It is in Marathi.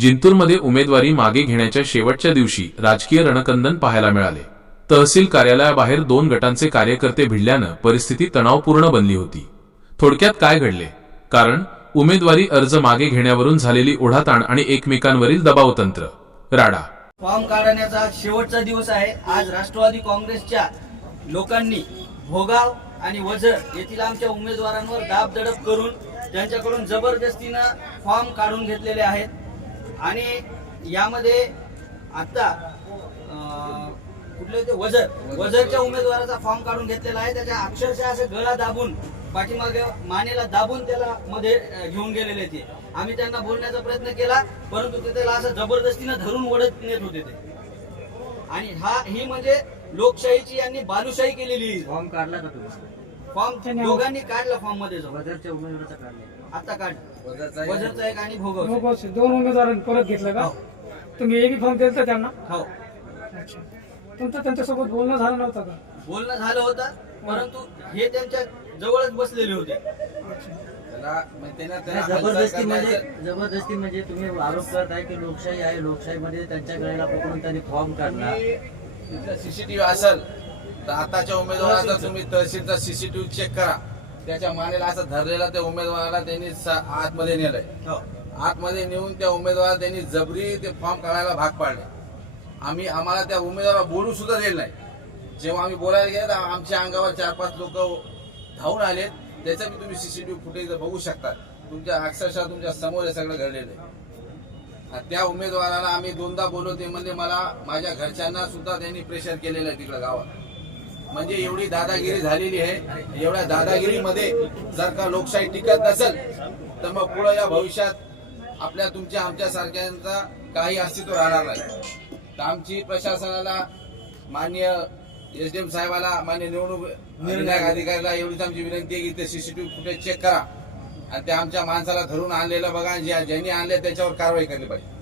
जिंतूरमध्ये उमेदवारी मागे घेण्याच्या शेवटच्या दिवशी राजकीय रणकंदन पाहायला मिळाले। तहसील कार्यालयाबाहेर दोन गटांचे कार्यकर्ते भिडल्यानं परिस्थिती तणावपूर्ण बनली होती। थोडक्यात काय घडले? कारण उमेदवारी अर्ज मागे घेण्यावरून झालेली ओढाताण आणि एकमेकांवरील दबावतंत्र। राडा फॉर्म काढण्याचा शेवटचा दिवस आहे। आज राष्ट्रवादी काँग्रेसच्या लोकांनी भोगाव आणि वझर येथील आमच्या उमेदवारांवर दाबदडप करून त्यांच्याकडून जबरदस्तीनं फॉर्म काढून घेतलेले आहेत आणि यामध्ये आता कुठले ते वझरच्या उमेदवाराचा फॉर्म काढून घेतलेला आहे। त्याच्या अक्षरशः असे गळा दाबून पाठीमागे मानेला दाबून त्याला मध्ये घेऊन गेलेले ते। आम्ही त्यांना बोलण्याचा प्रयत्न केला परंतु ते त्याला असं जबरदस्तीनं धरून ओढत नेत होते ते। आणि ही म्हणजे लोकशाहीची यांनी बालुशाही केलेली। फॉर्म काढला का तुम्ही? फॉर्म दोघांनी काढला। फॉर्म मध्ये वझरच्या उमेदवाराचा काढला आता काढ वझरचा एक आणि भोगव दोन उमेदवारांनी परत घेतलं का? तुम्ही एकही फॉर्म दिलता त्यांना? हो। अच्छा, तुमचं त्यांच्यासोबत बोलणं झालं नव्हतं का? बोलणं झालं होतं परंतु हे त्यांच्या जवळच बसलेले होते। जबरदस्ती म्हणजे तुम्ही आरोप करताय की लोकशाही आहे, लोकशाहीमध्ये त्यांच्या गळ्याला पकडून त्यांनी फॉर्म काढला। सीसीटीव्ही असेल तर आताच्या उमेदवाराचा तुम्ही तहसीलचा सीसीटीव्ही चेक करा। त्याच्या मानेला असं धरलेला त्या उमेदवाराला त्यांनी आतमध्ये नेलंय। आतमध्ये नेऊन त्या उमेदवाराला त्यांनी जबरी ते फॉर्म काढायला भाग पाडले। आम्हाला त्या उमेदवाराला बोलू सुद्धा दिलं नाही। जेव्हा आम्ही बोलायला गेलो तर आमच्या अंगावर 4-5 लोक धावून आलेत। त्याचं मी तुम्ही सीसीटीव्ही फुटेज बघू शकता। तुमच्या अक्षरशः तुमच्या समोर हे सगळं घडलेलं आहे। त्या उमेदवाराला आम्ही दोनदा बोललो, ते म्हणजे मला माझ्या घरच्यांना सुद्धा त्यांनी प्रेशर केलेलं आहे तिकडे गावात। म्हणजे एवढी दादागिरी झालेली आहे। एवढ्या दादागिरीमध्ये जर का लोकशाही टिकत नसेल तर मग पुढे या भविष्यात आपल्या तुमच्या आमच्या सारख्यांचा काही अस्तित्व राहणार नाही। तर आमची प्रशासनाला, माननीय एसडीएम साहेबाला, मान्य निवडणूक निर्णय अधिकाऱ्याला एवढीच आमची विनंती आहे की ते सीसीटीव्ही फुटेज चेक करा आणि त्या आमच्या माणसाला धरून आणलेलं बघा। ज्यांनी आणले त्याच्यावर कारवाई केली पाहिजे।